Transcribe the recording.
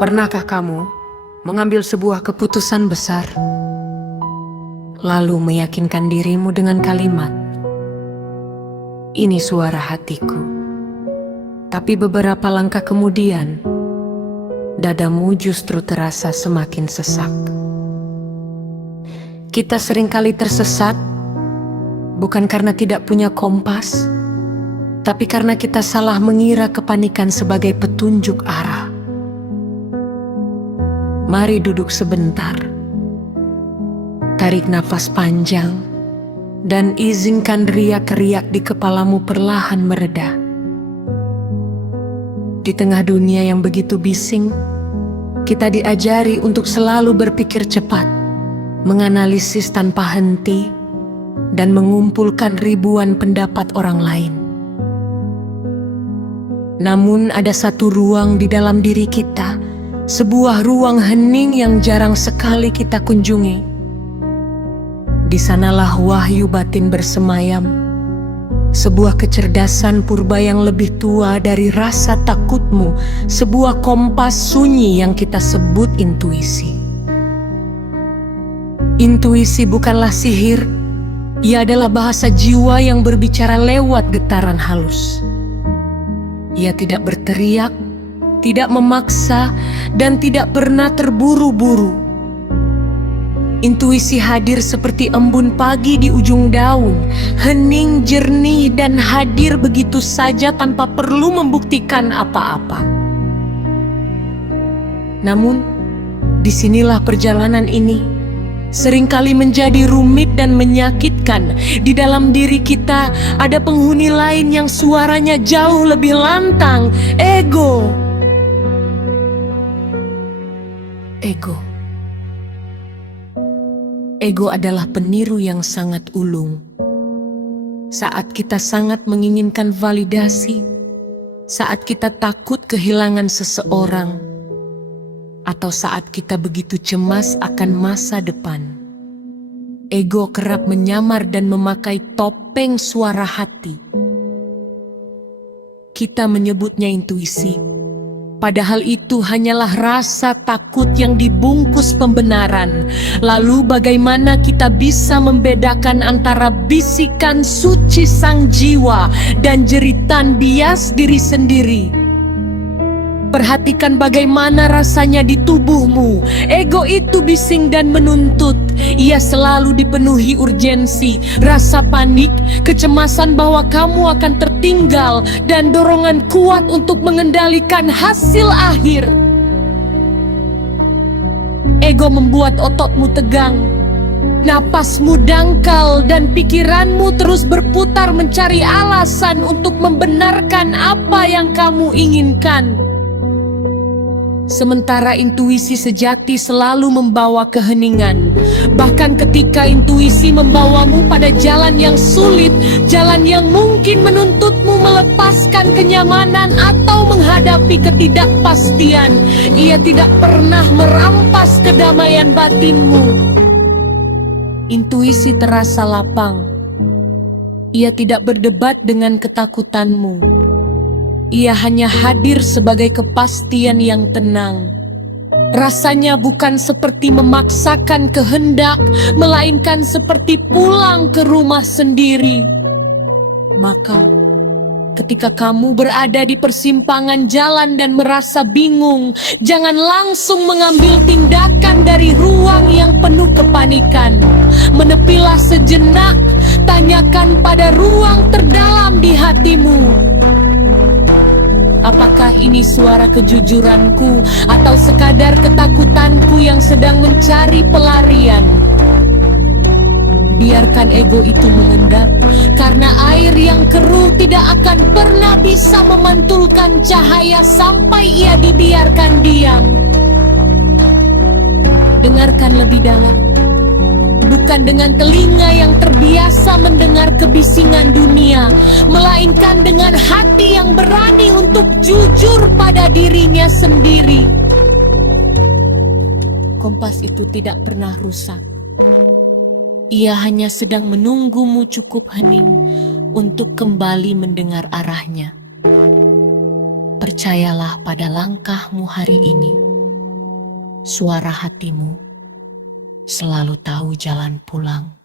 Pernahkah kamu mengambil sebuah keputusan besar, lalu meyakinkan dirimu dengan kalimat, "Ini suara hatiku." Tapi beberapa langkah kemudian, dadamu justru terasa semakin sesak. Kita seringkali tersesat, bukan karena tidak punya kompas, tapi karena kita salah mengira kepanikan sebagai petunjuk arah. Mari duduk sebentar, tarik nafas panjang, dan izinkan riak-riak di kepalamu perlahan mereda. Di tengah dunia yang begitu bising, kita diajari untuk selalu berpikir cepat, menganalisis tanpa henti, dan mengumpulkan ribuan pendapat orang lain. Namun ada satu ruang di dalam diri kita, sebuah ruang hening yang jarang sekali kita kunjungi. Di sanalah wahyu batin bersemayam, sebuah kecerdasan purba yang lebih tua dari rasa takutmu, sebuah kompas sunyi yang kita sebut intuisi. Intuisi bukanlah sihir, ia adalah bahasa jiwa yang berbicara lewat getaran halus. Ia tidak berteriak, tidak memaksa, dan tidak pernah terburu-buru. Intuisi hadir seperti embun pagi di ujung daun, hening, jernih, dan hadir begitu saja tanpa perlu membuktikan apa-apa. Namun, disinilah perjalanan ini seringkali menjadi rumit dan menyakitkan. Di dalam diri kita ada penghuni lain yang suaranya jauh lebih lantang, ego. Ego adalah peniru yang sangat ulung. Saat kita sangat menginginkan validasi, saat kita takut kehilangan seseorang, atau saat kita begitu cemas akan masa depan, ego kerap menyamar dan memakai topeng suara hati. Kita menyebutnya intuisi. Padahal itu hanyalah rasa takut yang dibungkus pembenaran. Lalu bagaimana kita bisa membedakan antara bisikan suci sang jiwa dan jeritan bias diri sendiri? Perhatikan bagaimana rasanya di tubuhmu. Ego itu bising dan menuntut. Ia selalu dipenuhi urgensi, rasa panik, kecemasan bahwa kamu akan tertinggal, dan dorongan kuat untuk mengendalikan hasil akhir. Ego membuat ototmu tegang, napasmu dangkal, dan pikiranmu terus berputar mencari alasan untuk membenarkan apa yang kamu inginkan. Sementara intuisi sejati selalu membawa keheningan. Bahkan ketika intuisi membawamu pada jalan yang sulit, jalan yang mungkin menuntutmu melepaskan kenyamanan atau menghadapi ketidakpastian, ia tidak pernah merampas kedamaian batinmu. Intuisi terasa lapang. Ia tidak berdebat dengan ketakutanmu. Ia hanya hadir sebagai kepastian yang tenang. Rasanya bukan seperti memaksakan kehendak, melainkan seperti pulang ke rumah sendiri. Maka, ketika kamu berada di persimpangan jalan dan merasa bingung, jangan langsung mengambil tindakan dari ruang yang penuh kepanikan. Menepilah sejenak, tanyakan pada ruang terdalam di hatimu. Apakah ini suara kejujuranku atau sekadar ketakutanku yang sedang mencari pelarian? Biarkan ego itu mengendap, karena air yang keruh tidak akan pernah bisa memantulkan cahaya sampai ia dibiarkan diam. Dengarkan lebih dalam. Bukan dengan telinga yang terbiasa mendengar kebisingan dunia, melainkan dengan hati yang berani untuk jujur pada dirinya sendiri. Kompas itu tidak pernah rusak. Ia hanya sedang menunggumu cukup hening untuk kembali mendengar arahnya. Percayalah pada langkahmu hari ini. Suara hatimu selalu tahu jalan pulang.